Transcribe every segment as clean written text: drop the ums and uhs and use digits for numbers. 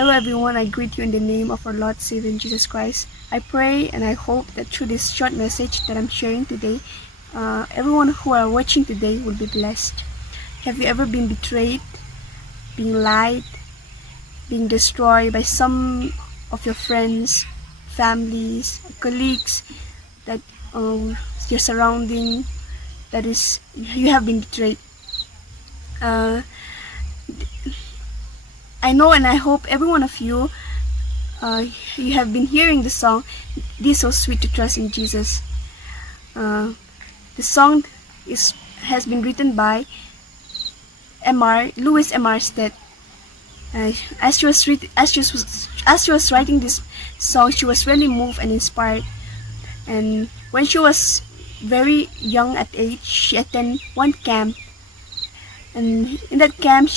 Hello everyone, I greet you in the name of our Lord Savior Jesus Christ. I pray and I hope that through this short message that I'm sharing today, everyone who are watching today will be blessed. Have you ever been betrayed, being lied, being destroyed by some of your friends, families, colleagues that your surrounding, that is, you have been betrayed? I know and I hope every one of you, you have been hearing the song, "It is so sweet to trust in Jesus." The song has been written by Louis M.R. Stead. As she was writing this song, she was really moved and inspired. And when she was very young at age, she attended one camp. And in that camp,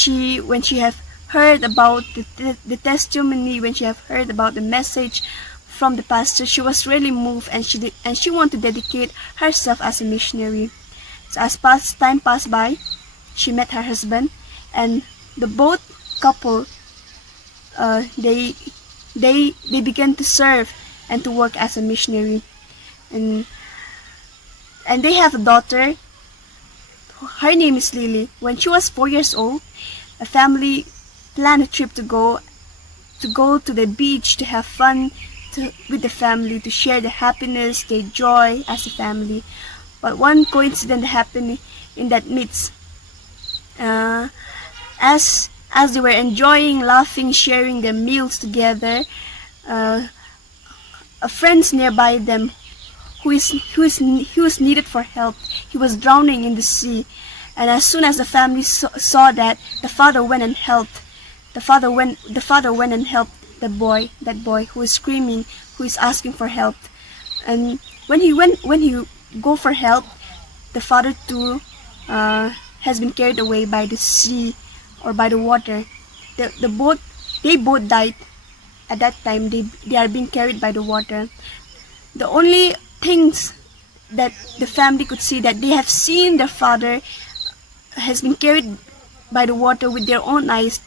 when she have heard about the testimony, when she have heard about the message from the pastor, she was really moved, and she wanted to dedicate herself as a missionary. So as time passed by, she met her husband, and the both couple they began to serve and to work as a missionary, and they have a daughter. Her name is Lily. When she was 4 years old, a family planned a trip to go to the beach to have fun with the family, to share the happiness, their joy as a family. But one coincidence happened in that midst. As they were enjoying, laughing, sharing their meals together, a friend nearby them who was needed for help. He was drowning in the sea, and as soon as the family saw that, the father went and helped. The father went and helped that boy who is screaming, who is asking for help. And when he go for help, the father too has been carried away by the sea or by the water. They both died at that time. They are being carried by the water. The only things that the family could see, that they have seen their father has been carried by the water with their own eyes.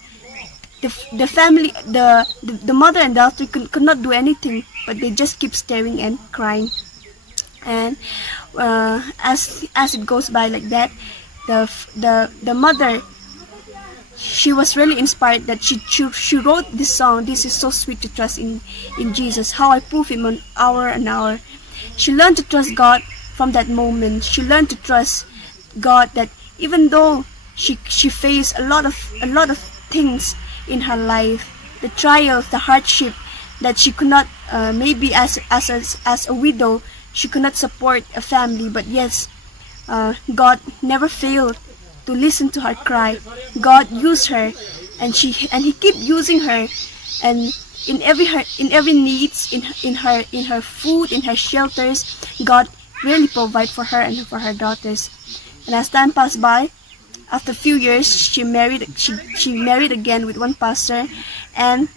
The family, the mother and daughter could not do anything, but they just keep staring and crying. And as it goes by like that, the mother, she was really inspired that she wrote this song. This is so sweet to trust in Jesus. How I prove Him on hour and hour. She learned to trust God from that moment. She learned to trust God, that even though she faced a lot of things in her life, the trials, the hardship, that she could not maybe as a widow, she could not support a family, but yes, God never failed to listen to her cry. God used her, and He kept using her, and in every needs, in her food, in her shelters, God really provide for her and for her daughters. And as time passed by, after a few years, she married again with one pastor, and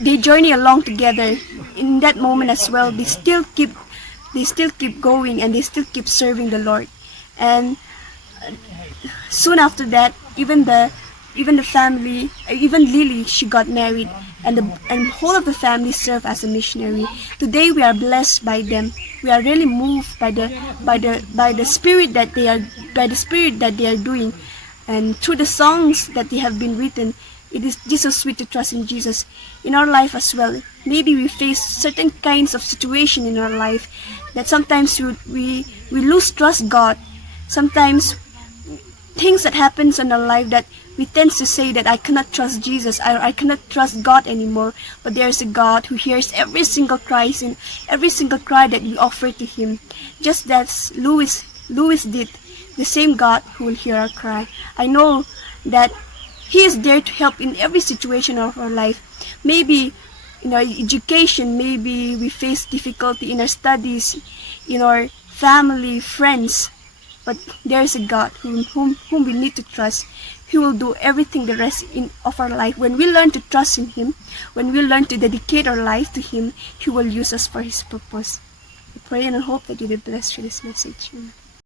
they journey along together. In that moment as well, they still keep going, and they still keep serving the Lord. And soon after that, even the family, even Lily, she got married, and the whole of the family served as a missionary. Today we are blessed by them. We are really moved by the spirit that they are doing, and through the songs that they have been written. It is just so sweet to trust in Jesus. In our life as well, maybe we face certain kinds of situation in our life that sometimes we lose trust God. Sometimes things that happens in our life that we tend to say that I cannot trust Jesus, I cannot trust God anymore. But there is a God who hears every single cry that we offer to Him. Just as Louis did, the same God who will hear our cry. I know that He is there to help in every situation of our life. Maybe in our education, maybe we face difficulty in our studies, in our family, friends. But there is a God whom we need to trust. He will do everything the rest of our life. When we learn to trust in Him, when we learn to dedicate our life to Him, He will use us for His purpose. I pray and I hope that you will be blessed through this message.